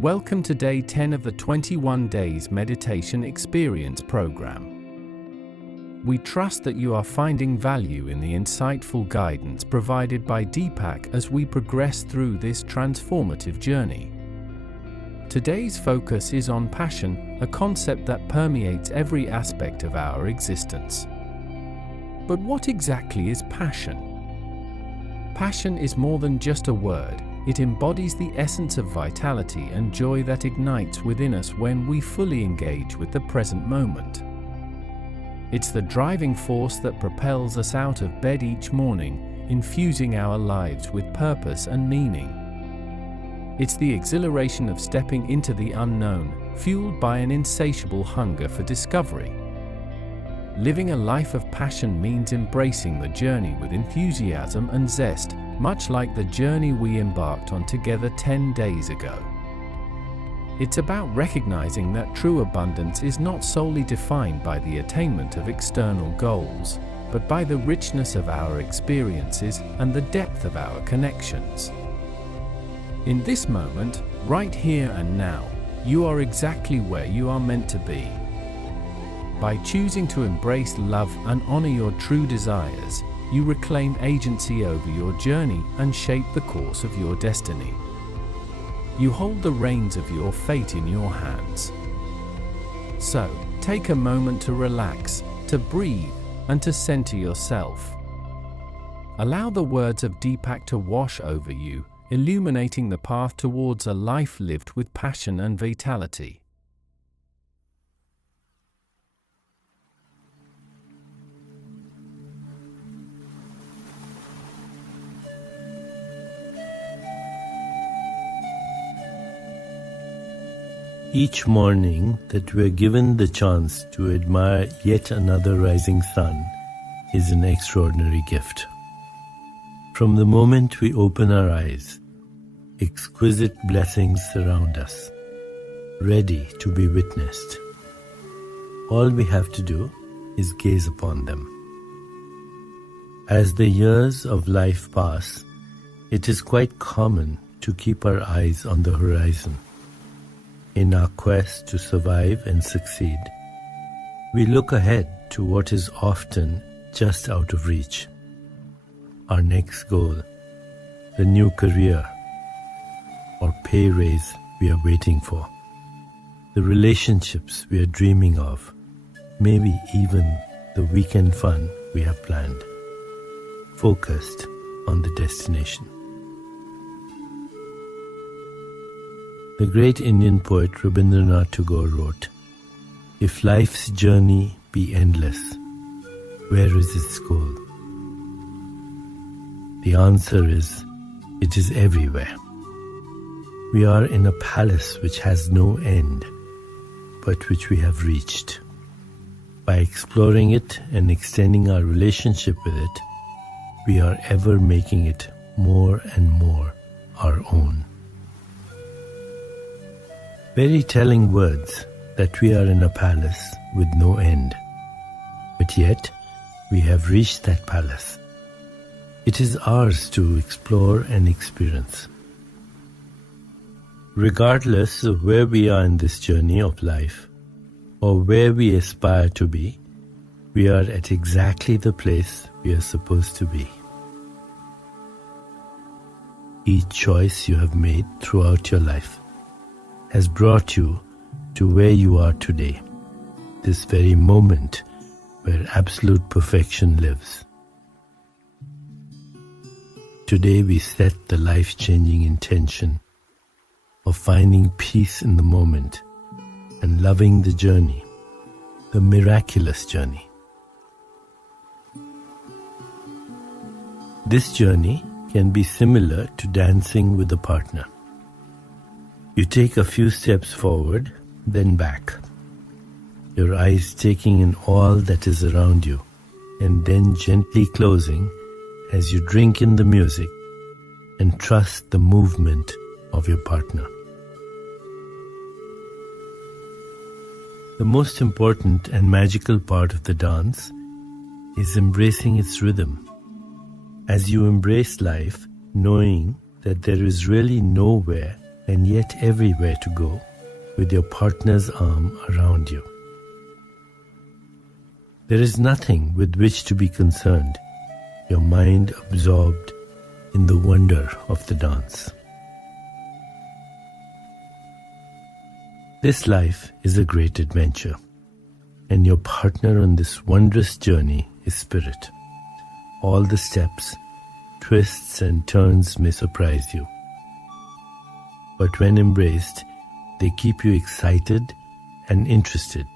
Welcome to day 10 of the 21 Days Meditation Experience program. We trust that you are finding value in the insightful guidance provided by Deepak as we progress through this transformative journey. Today's focus is on passion, a concept that permeates every aspect of our existence. But what exactly is passion? Passion is more than just a word. It embodies the essence of vitality and joy that ignites within us when we fully engage with the present moment. It's the driving force that propels us out of bed each morning, infusing our lives with purpose and meaning. It's the exhilaration of stepping into the unknown, fueled by an insatiable hunger for discovery. Living a life of passion means embracing the journey with enthusiasm and zest, much like the journey we embarked on together 10 days ago. It's about recognizing that true abundance is not solely defined by the attainment of external goals, but by the richness of our experiences and the depth of our connections. In this moment, right here and now, you are exactly where you are meant to be. By choosing to embrace love and honor your true desires, you reclaim agency over your journey and shape the course of your destiny. You hold the reins of your fate in your hands. So, take a moment to relax, to breathe, and to center yourself. Allow the words of Deepak to wash over you, illuminating the path towards a life lived with passion and vitality. Each morning that we are given the chance to admire yet another rising sun is an extraordinary gift. From the moment we open our eyes, exquisite blessings surround us, ready to be witnessed. All we have to do is gaze upon them. As the years of life pass, it is quite common to keep our eyes on the horizon. In our quest to survive and succeed, we look ahead to what is often just out of reach. Our next goal, the new career or pay raise we are waiting for, the relationships we are dreaming of, maybe even the weekend fun we have planned, focused on the destination. The great Indian poet Rabindranath Tagore wrote, "If life's journey be endless, where is its goal?" The answer is, it is everywhere. We are in a palace which has no end, but which we have reached. By exploring it and extending our relationship with it, we are ever making it more and more our own. Very telling words that we are in a palace with no end, but yet we have reached that palace. It is ours to explore and experience. Regardless of where we are in this journey of life, or where we aspire to be, we are at exactly the place we are supposed to be. Each choice you have made throughout your life has brought you to where you are today, this very moment where absolute perfection lives. Today we set the life-changing intention of finding peace in the moment and loving the journey, the miraculous journey. This journey can be similar to dancing with a partner. You take a few steps forward, then back, your eyes taking in all that is around you, and then gently closing as you drink in the music and trust the movement of your partner. The most important and magical part of the dance is embracing its rhythm. As you embrace life, knowing that there is really nowhere and yet everywhere to go with your partner's arm around you. There is nothing with which to be concerned, your mind absorbed in the wonder of the dance. This life is a great adventure, and your partner on this wondrous journey is spirit. All the steps, twists and turns may surprise you, but when embraced, they keep you excited and interested.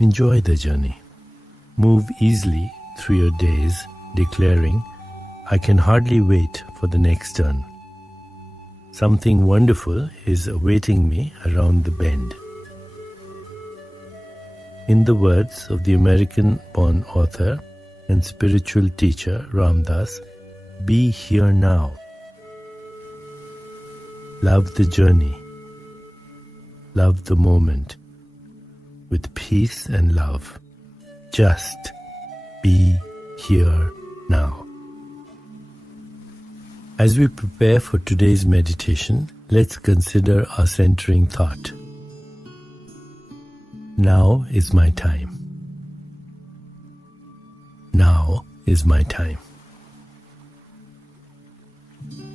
Enjoy the journey. Move easily through your days, declaring, "I can hardly wait for the next turn. Something wonderful is awaiting me around the bend." In the words of the American-born author and spiritual teacher Ram Dass, be here now. Love the journey. Love the moment. With peace and love. Just be here now. As we prepare for today's meditation, let's consider our centering thought. Now is my time. Now is my time.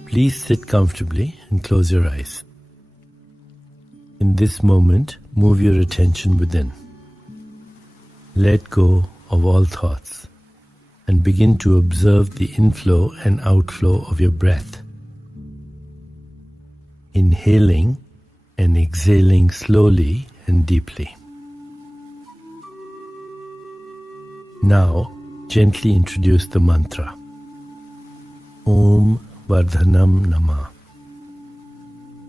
Please sit comfortably and close your eyes. In this moment, move your attention within. Let go of all thoughts and begin to observe the inflow and outflow of your breath. Inhaling and exhaling slowly and deeply. Now, gently introduce the mantra. Om Vardhanam Nama.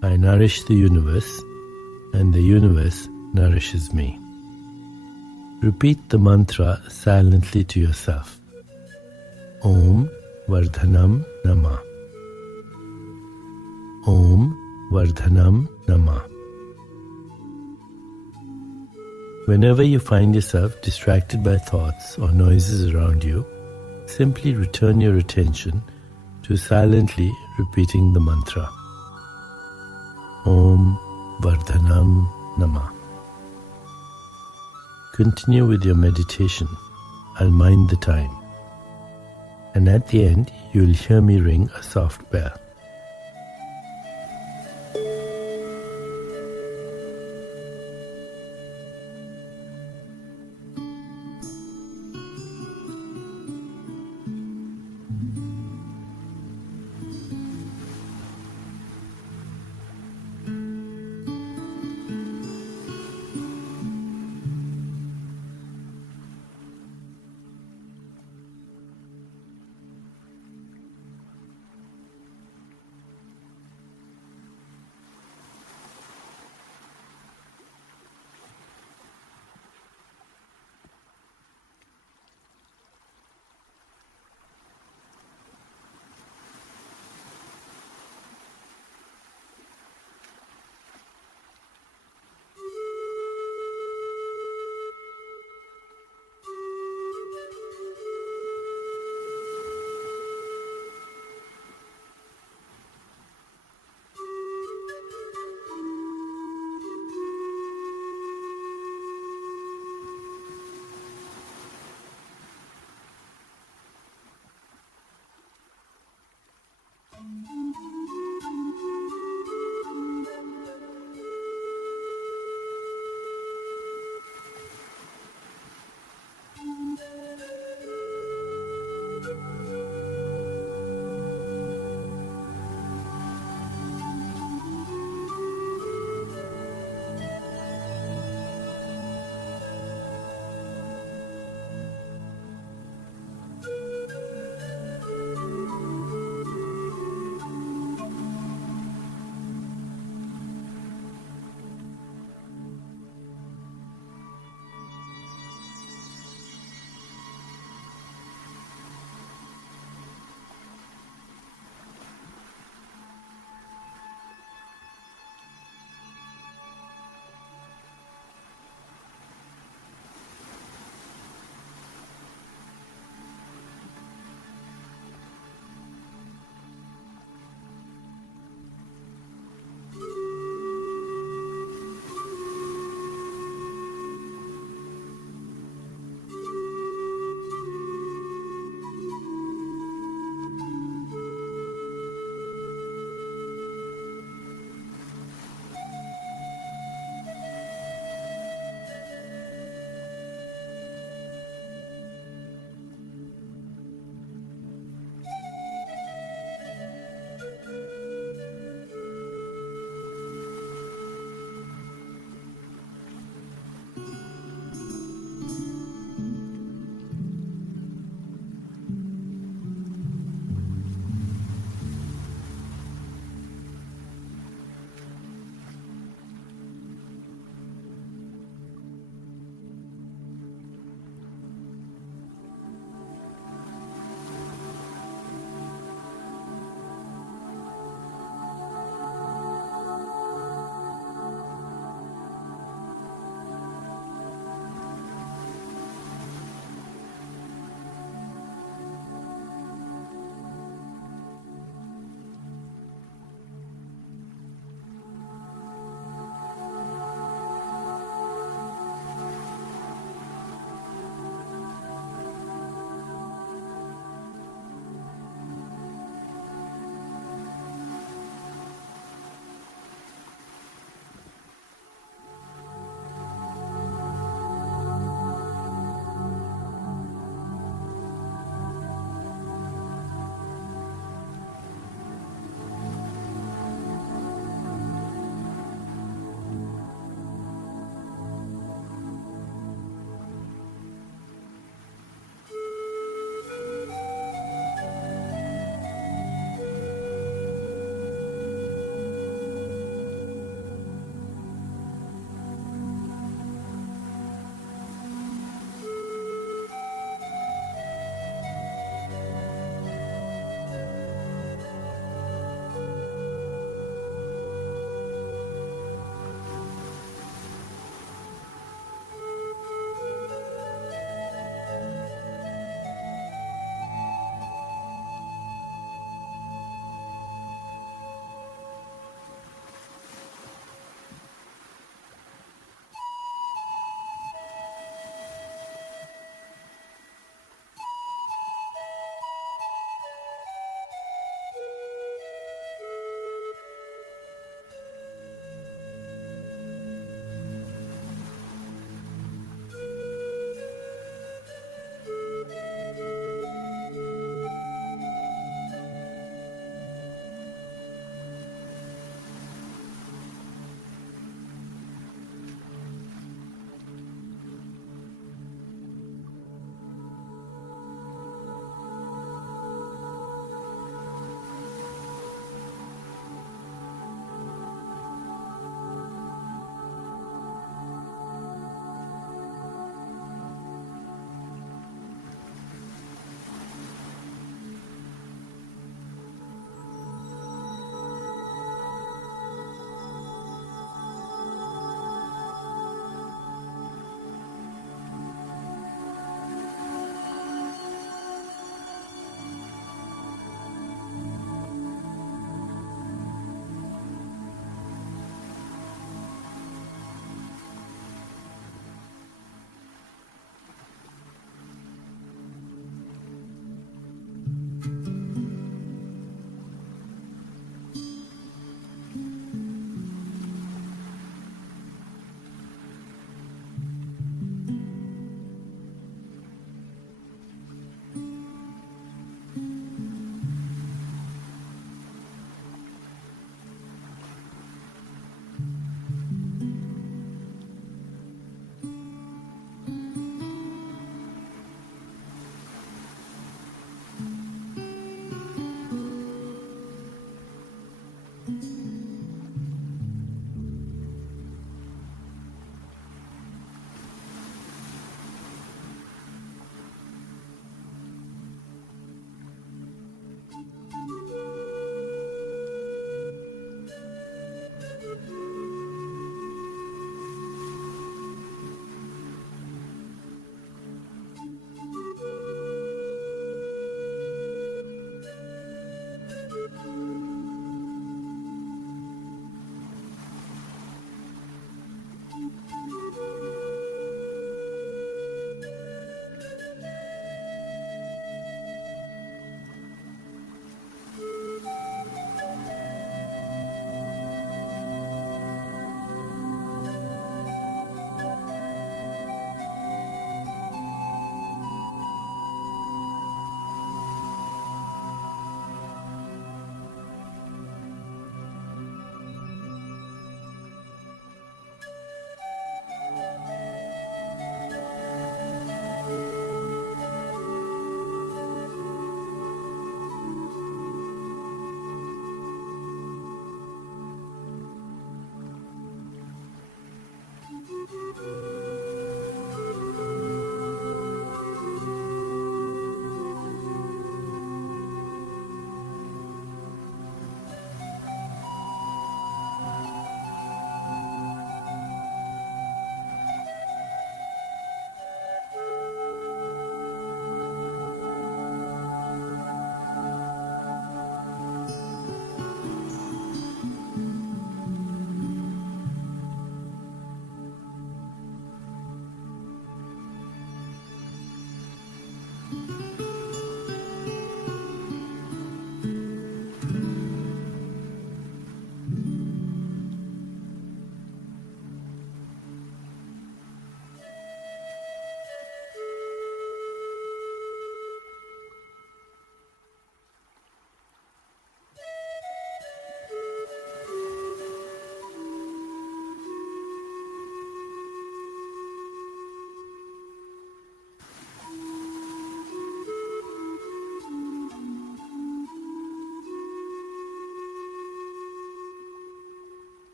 I nourish the universe, and the universe nourishes me. Repeat the mantra silently to yourself. Om Vardhanam Nama. Om Vardhanam Nama. Whenever you find yourself distracted by thoughts or noises around you, simply return your attention to silently repeating the mantra. Om Vardhanam Nama. Continue with your meditation. I'll mind the time. And at the end, you will hear me ring a soft bell.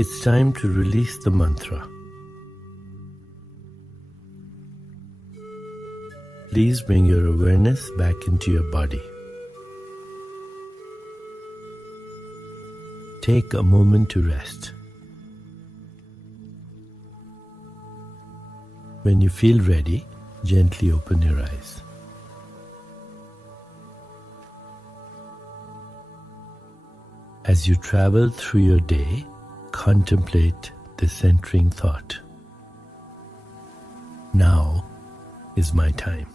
It's time to release the mantra. Please bring your awareness back into your body. Take a moment to rest. When you feel ready, gently open your eyes. As you travel through your day, contemplate the centering thought. Now is my time.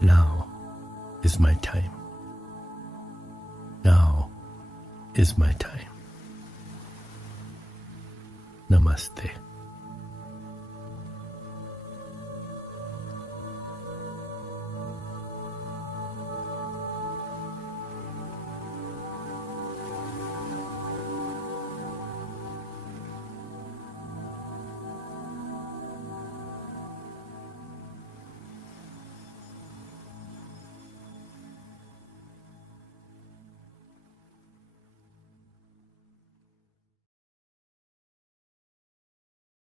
Now is my time. Now is my time. Namaste.